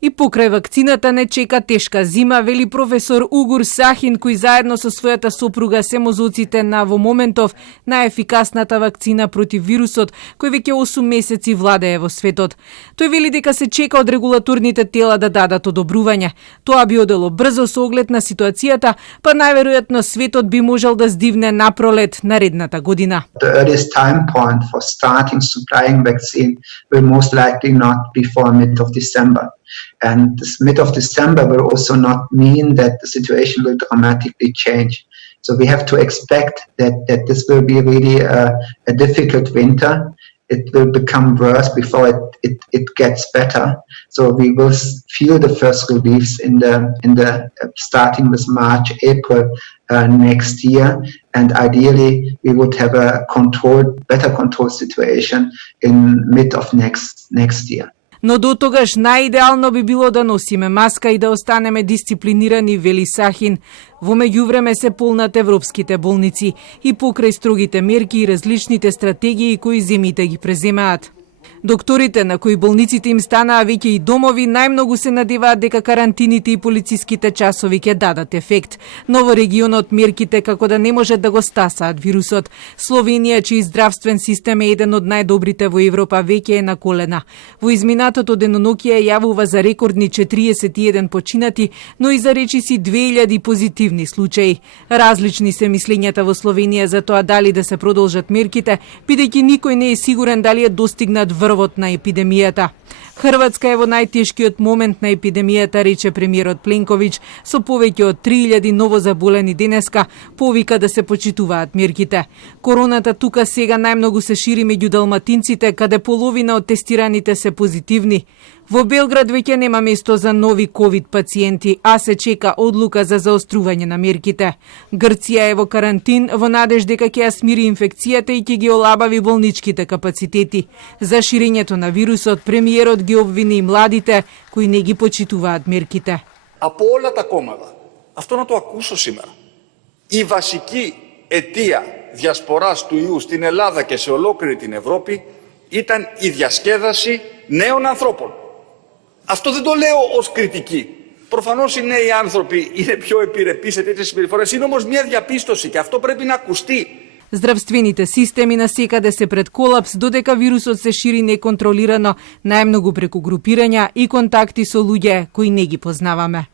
И покрај вакцината не чека тешка зима, вели професор Угур Сахин, кој заедно со својата сопруга се мозоците на во моментов најефикасната вакцина против вирусот, кој веќе 8 месеци владее во светот. Тој вели дека се чека од регулаторните тела да дадат одобрување. Тоа би одело брзо со оглед на ситуацијата, па најверојатно светот би можел да здивне на пролет наредната година. The earliest time point for starting supplying vaccine will most likely not before mid of December. And this mid of December will also not mean that the situation will dramatically change. So we have to expect that this will be really a difficult winter. It will become worse before it gets better. So we will feel the first reliefs in the starting with March, April next year, and ideally we would have a better controlled situation in mid of next year. Но до тогаш најидеално би било да носиме маска и да останеме дисциплинирани, вели Сахин. Во меѓувреме се полнат европските болници и покрај строгите мерки и различните стратегии кои земите ги преземаат. Докторите на кои болниците им станаа веќе и домови најмногу се надеваат дека карантините и полициските часови ќе дадат ефект. Но во регионот мерките како да не можат да го стасаат вирусот. Словенија, чиј здравствен систем е еден од најдобрите во Европа, веќе е на колена. Во изминатото деноноќие јавува за рекордни 41 починати, но и за речиси 2000 позитивни случаи. Различни се мислењата во Словенија за тоа дали да се продолжат мерките, бидејќи никој не е сигурен дали е достигнат врвот на епидемијата. Хрватска е во најтешкиот момент на епидемијата, рече премиерот Пленковиќ, со повеќе од 3000 новозаболени денеска, повика да се почитуваат мерките. Короната тука сега најмногу се шири меѓу далматинците, каде половина од тестираните се позитивни. Во Белград веќе нема место за нови ковид пациенти, а се чека одлука за заострување на мерките. Грција е во карантин во надеж дека ќе ја смири инфекцијата и ќе ги олабави болничките капацитети. За ширењето на вирусот премиерот ги обвини и младите кои не ги почитуваат мерките. Από όλα τα κόμματα, αυτό να το ακούσω σήμερα, η βασική αιτία διασποράς του ιού στην Ελλάδα και σε ολόκληρη την Ευρώπη ήταν η διασκέδαση νέων ανθρώπων. Αυτό δεν το λέω ως κριτική. Προφανώς οι νέοι άνθρωποι είναι πιο επιρρεπείς σε τέτοιες συμπεριφορές. Είναι όμως μια διαπίστωση και αυτό πρέπει να ακουστεί. Здравствените системи насекаде се пред колапс додека вирусот се шири неконтролирано, најмногу преку групирања и контакти со луѓе кои не ги познаваме.